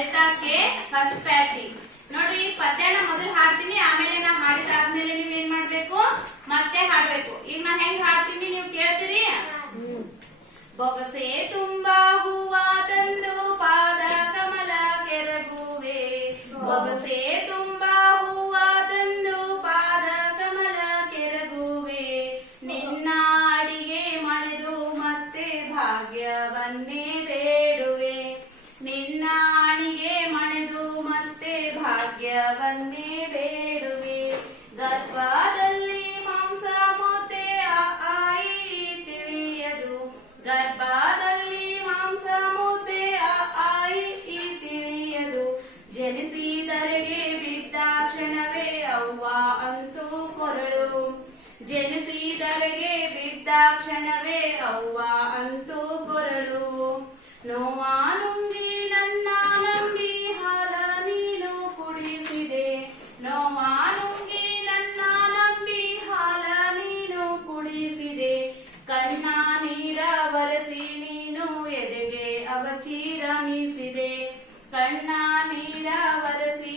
ಲಲಿತಾಕ್ಕೆ ಹೊಸಪ್ಯಾಟಿ. ನೋಡ್ರಿ ಪದ್ಯನ ಮೊದಲು ಹಾಡ್ತೀನಿ, ಆಮೇಲೆ ನಾ ಹಾಡಿದಾದ್ಮೇಲೆ ನೀವ್ ಏನ್ ಮಾಡ್ಬೇಕು, ಮತ್ತೆ ಹಾಡ್ಬೇಕು. ಈಗ ನಾ ಹೆಂಗ್ ಹಾಡ್ತೀನಿ ನೀವು ಕೇಳ್ತೀರಿ. ಬೊಗಸೆ ತುಂಬಾ ಹೂವ ತಂದು ಪಾದ ಕಮಲ ಕೆರಗುವೆ, ಬೊಗಸೆ ತುಂಬಾ ಹೂವ ತಂದು ಪಾದ ಕಮಲ ಕೆರಗುವೆ, ನಿನ್ನ ಅಡಿಗೆ ಮಣೆದು ಮತ್ತೆ ಭಾಗ್ಯವನ್ನೇ ಬೇಡುವೆ, ನಿನ್ನ ಅಡಿಗೆ ಮಣೆದು ಮತ್ತೆ ಭಾಗ್ಯವನ್ನೇ ಬೇಡುವೆ, ಗರ್ಭದಲ್ಲಿ ಮಾಂಸ ಮುದ್ದೆ ಆಯಿ ತಿಳಿಯದು, ಗರ್ಭದಲ್ಲಿ ಮಾಂಸ ಮುದ್ದೆ ಆಯಿ ತಿಳಿಯದು, ಜನಿಸಿದರೆಗೆ ಬಿದ್ದ ಕ್ಷಣವೇ ಅವ್ವ ಅಂತೂ ಕೊರಳು, ಜನಿಸಿದರೆಗೆ ಬಿದ್ದ ಕ್ಷಣವೇ ಅವ್ವ ಅಂತೂ ಕೊರಳು, ನೋವ ನುಂಗಿ ನನ್ನ ನಂಬಿ ಹಾಲ ನೀನು ಕುಡಿಸಿದೆ, ನೋವ ನುಂಗಿ ನನ್ನ ನಂಬಿ ಹಾಲ ನೀನು ಕುಡಿಸಿದೆ, ಕಣ್ಣ ನೀರ ಬರೆಸಿ ನೀನು ಎದೆಗೆ ಅವಚಿ ರಮಿಸಿದೆ, ಕಣ್ಣ ನೀರ ಬರೆಸಿ